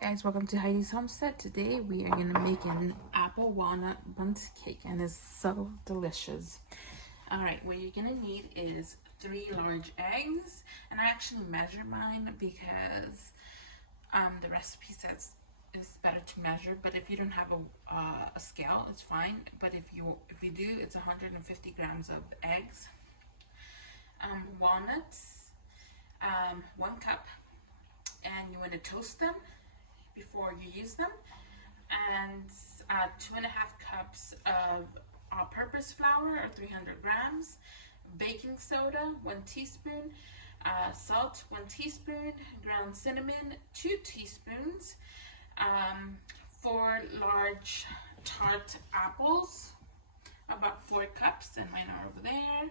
Guys, welcome to Heidi's Homestead. Today we are going to make an apple walnut bundt cake, and it's so delicious. Alright, what you're going to need is 3 large eggs, and I actually measured mine because the recipe says it's better to measure, but if you don't have a scale, it's fine. But if you do, it's 150 grams of eggs, walnuts, 1 cup, and you want to toast them before you use them, and 2.5 cups of all-purpose flour or 300 grams, baking soda 1 teaspoon, salt 1 teaspoon, ground cinnamon 2 teaspoons, 4 large tart apples, about 4 cups, and mine are over there,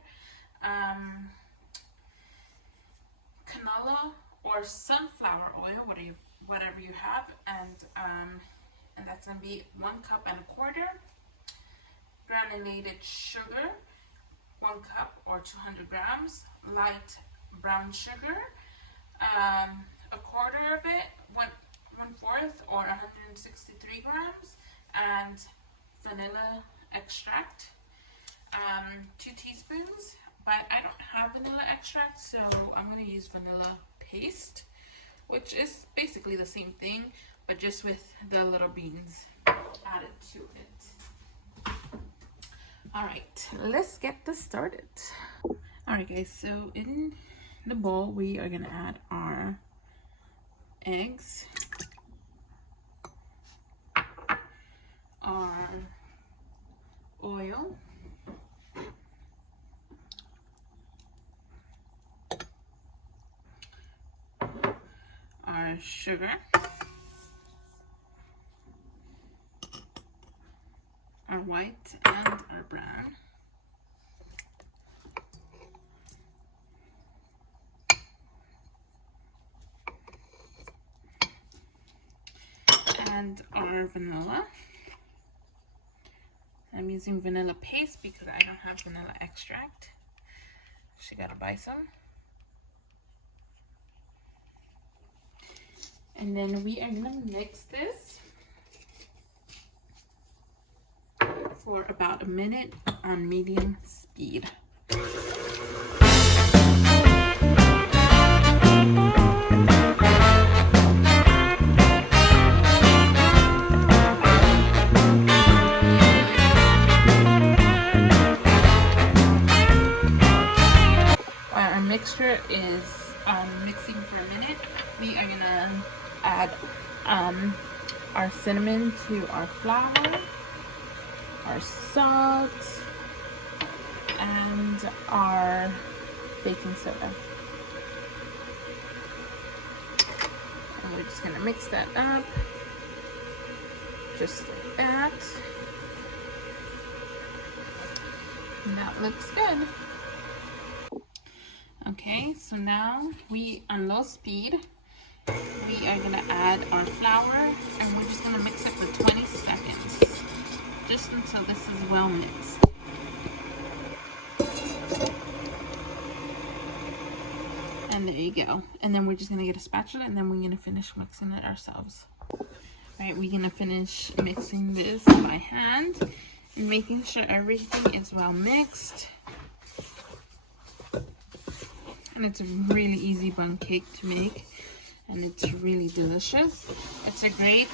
canola or sunflower oil, whatever you have, and that's gonna be 1 cup and a quarter. Granulated sugar, 1 cup or 200 grams. Light brown sugar, a quarter of it, 1/4 or 163 grams, and vanilla extract, 2 teaspoons. But I don't have vanilla extract, so I'm gonna use vanilla paste, which is basically the same thing, but just with the little beans added to it. Alright, let's get this started. Alright guys, so in the bowl we are gonna add our eggs, our oil, our sugar, our white and our brown, and our vanilla. I'm using vanilla paste because I don't have vanilla extract. So you gotta buy some. And then we are gonna mix this for about a minute on medium speed. While our mixture is mixing for a minute, we are gonna add our cinnamon to our flour, our salt, and our baking soda. And we're just gonna mix that up just like that. And that looks good. Okay, so now on low speed, we are gonna add our flour, and we're just gonna mix it for 20 seconds, just until this is well mixed. And there you go. And then we're just gonna get a spatula, and then we're gonna finish mixing it ourselves. All right, we're gonna finish mixing this by hand and making sure everything is well mixed. And it's a really easy bundt cake to make, and it's really delicious. It's a great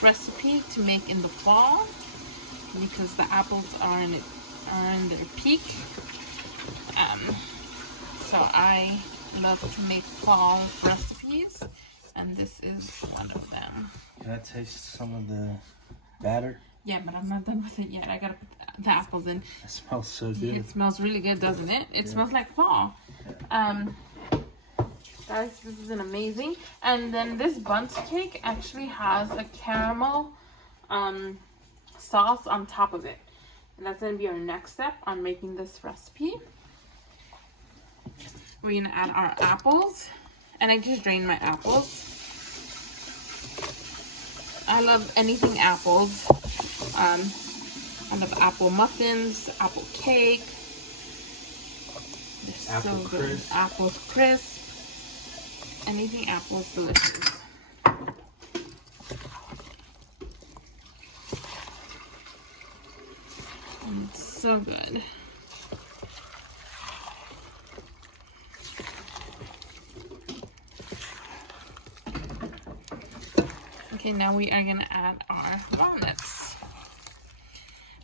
recipe to make in the fall because the apples are in their peak. So I love to make fall recipes, and this is one of them. Can I taste some of the batter? Yeah, but I'm not done with it yet. I gotta put the apples in. It smells so good. It smells really good, doesn't it? It smells like fall. Guys, this is amazing. And then this bundt cake actually has a caramel sauce on top of it. And that's gonna be our next step on making this recipe. We're gonna add our apples. And I just drained my apples. I love anything apples. I love apple muffins, apple cake. They're so good. Apples crisp. anything apple is delicious. And it's so good. Okay, now we are gonna add our walnuts.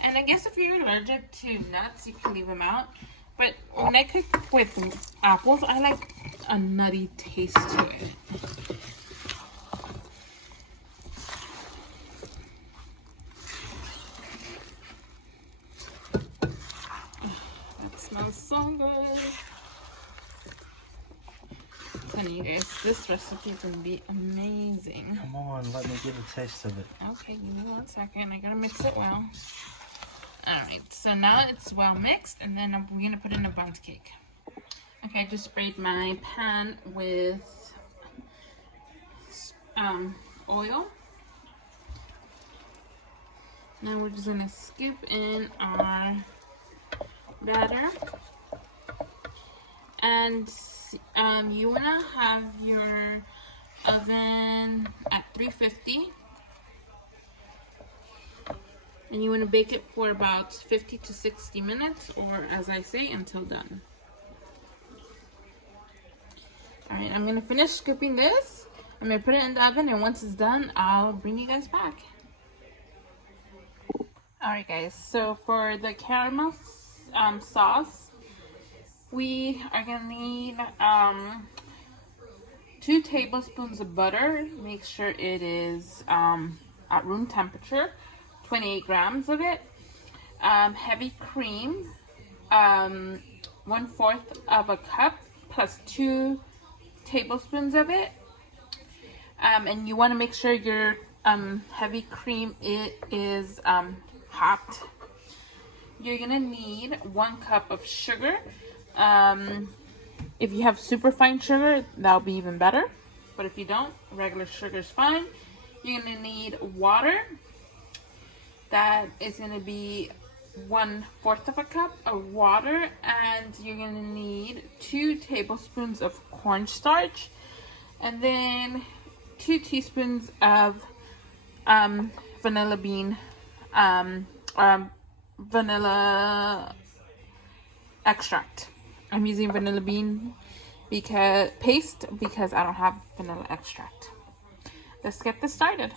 And I guess if you're allergic to nuts, you can leave them out. But when I cook with apples, I like a nutty taste to it. That smells so good. I'm telling you guys, this recipe is gonna be amazing. Come on, let me get a taste of it. Okay, give me 1 second. I gotta mix it well. Alright, so now it's well mixed, and then we're gonna put in a Bundt cake. Okay, I just sprayed my pan with oil. Now we're just gonna scoop in our batter. And you wanna have your oven at 350. And you want to bake it for about 50 to 60 minutes, or as I say, until done. Alright, I'm going to finish scooping this. I'm going to put it in the oven, and once it's done, I'll bring you guys back. Alright guys, so for the caramel sauce, we are going to need 2 tablespoons of butter. Make sure it is at room temperature. 28 grams of it. Heavy cream, 1/4 of a cup plus 2 tablespoons of it. And you want to make sure your heavy cream is hot. You're gonna need 1 cup of sugar. If you have super fine sugar, that'll be even better. But if you don't, regular sugar is fine. You're gonna need water. That is going to be 1/4 of a cup of water, and you're going to need 2 tablespoons of cornstarch, and then 2 teaspoons of vanilla bean, vanilla extract. I'm using vanilla bean paste because I don't have vanilla extract. Let's get this started.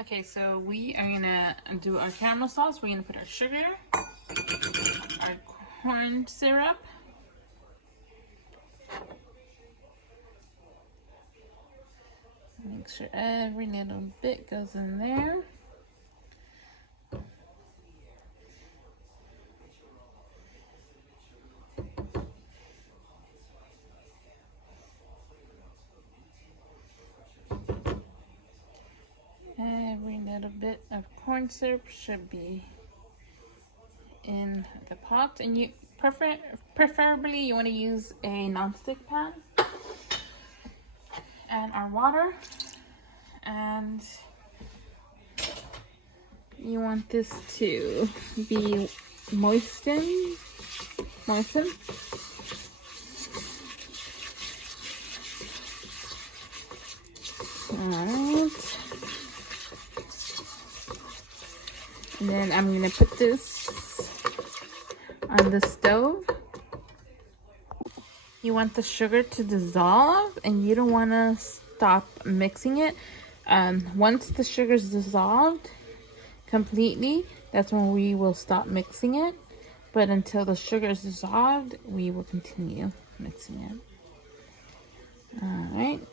Okay, so we are gonna do our caramel sauce. We're gonna put our sugar, our corn syrup, make sure every little bit goes in there. Every little bit of corn syrup should be in the pot, and you preferably you want to use a non-stick pan. And our water, and you want this to be moistened. Alright. And then I'm going to put this on the stove. You want the sugar to dissolve, and you don't want to stop mixing it. Once the sugar is dissolved completely, that's when we will stop mixing it. But until the sugar is dissolved, we will continue mixing it. Alright.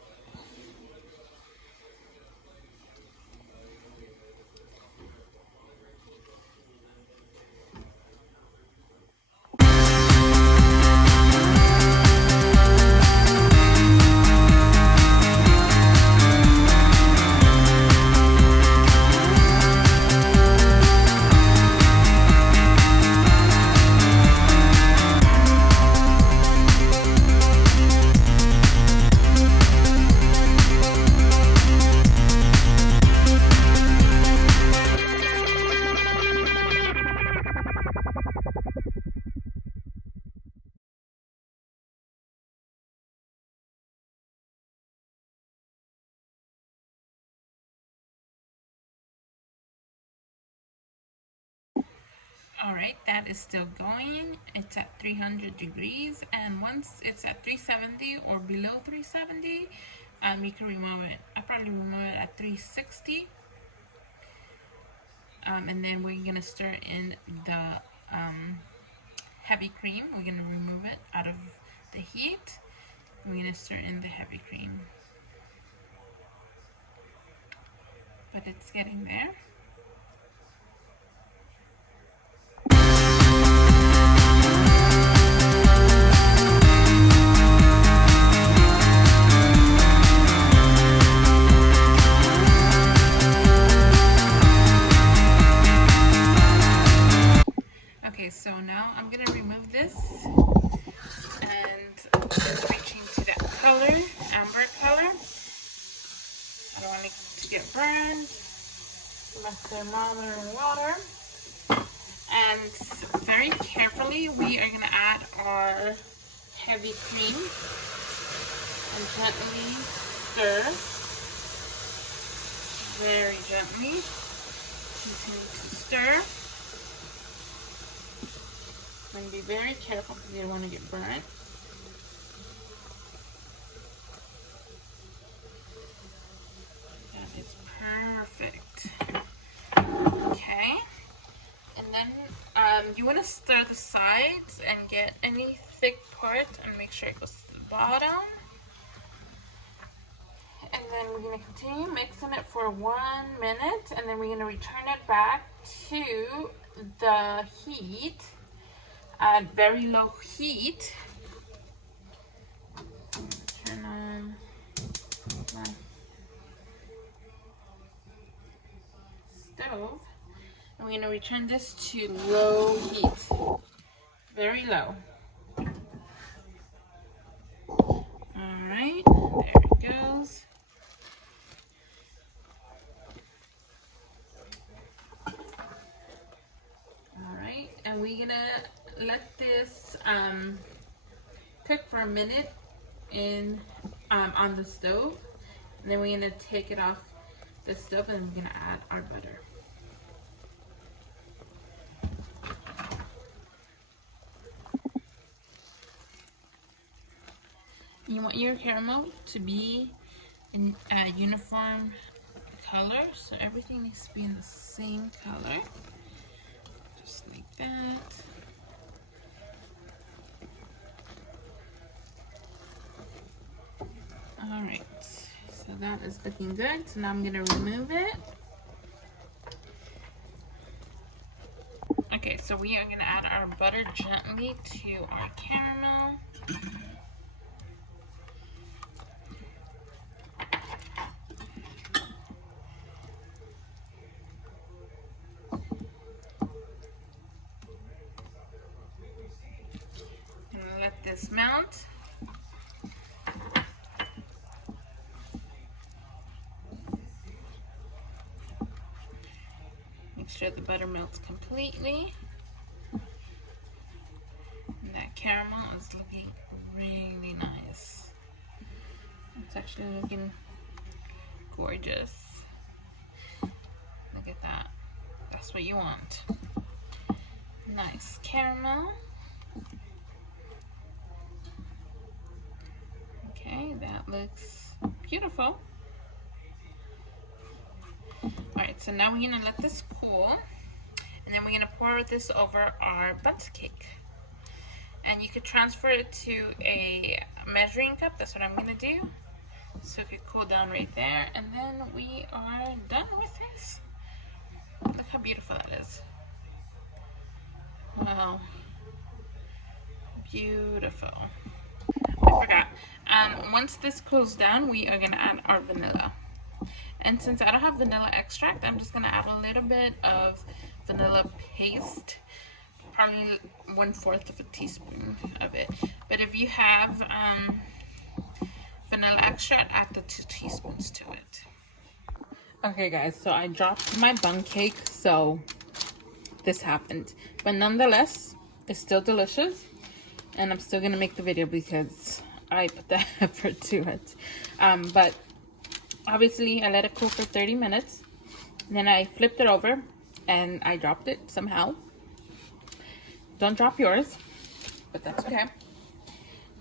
Alright, that is still going. It's at 300 degrees, and once it's at 370 or below 370, you can remove it. I probably remove it at 360. And then we're gonna stir in the heavy cream. We're gonna remove it out of the heat. We're gonna stir in the heavy cream. But it's getting there. Okay, so now I'm gonna remove this, and it's reaching to that color, amber color. I don't want it to get burned. My thermometer and water, and very carefully we are gonna add our heavy cream and gently stir. Very gently. Continue to stir. And be very careful because you don't want to get burnt. That is perfect. Okay. And then you want to stir the sides and get any thick part and make sure it goes to the bottom. And then we're going to continue mixing it for 1 minute, and then we're going to return it back to the heat at very low heat. Turn on my stove. And we're going to return this to low heat. Very low. Alright, there it goes. Alright, and we're gonna let this cook for a minute on the stove, and then we're gonna take it off the stove and we're gonna add our butter. You want your caramel to be in a uniform color, so everything needs to be in the same color, just like that. Alright, so that is looking good. So now I'm going to remove it. Okay, so we are going to add our butter gently to our caramel. And let this melt. Make sure the butter melts completely. And that caramel is looking really nice. It's actually looking gorgeous. Look at that. That's what you want. Nice caramel. Okay, that looks beautiful. Alright, so now we're going to let this cool, and then we're going to pour this over our Bundt cake. And you could transfer it to a measuring cup. That's what I'm going to do. So it could cool down right there, and then we are done with this. Look how beautiful that is. Wow. Beautiful. I forgot. Once this cools down, we are going to add our vanilla. And since I don't have vanilla extract, I'm just going to add a little bit of vanilla paste. Probably 1/4 of a teaspoon of it. But if you have vanilla extract, add the 2 teaspoons to it. Okay guys, so I dropped my Bundt cake, so this happened. But nonetheless, it's still delicious. And I'm still going to make the video because I put the effort to it. But obviously, I let it cool for 30 minutes. And then I flipped it over and I dropped it somehow. don't drop yours, but that's okay.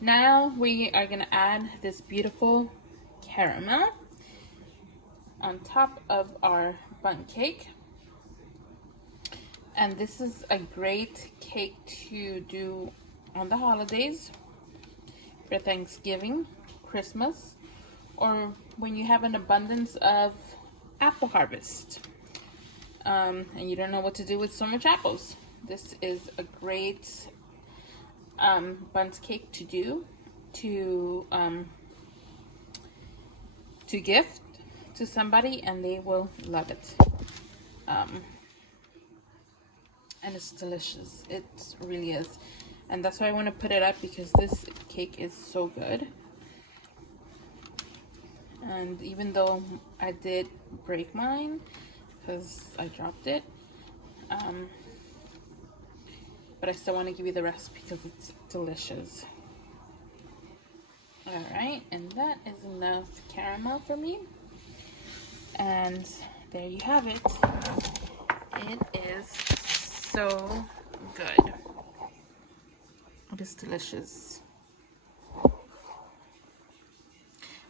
Now we are gonna add this beautiful caramel on top of our Bundt cake. And this is a great cake to do on the holidays, for Thanksgiving, Christmas, or when you have an abundance of apple harvest and you don't know what to do with so much apples. This is a great Bundt cake to do, to gift to somebody, and they will love it. And it's delicious. It really is. And that's why I want to put it up, because this cake is so good. And even though I did break mine because I dropped it, but I still want to give you the recipe because it's delicious. Alright, and that is enough caramel for me. And there you have it. It is so good. It is delicious.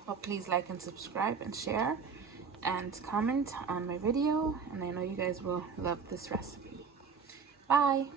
Well, please like and subscribe and share and comment on my video, and I know you guys will love this recipe. Bye.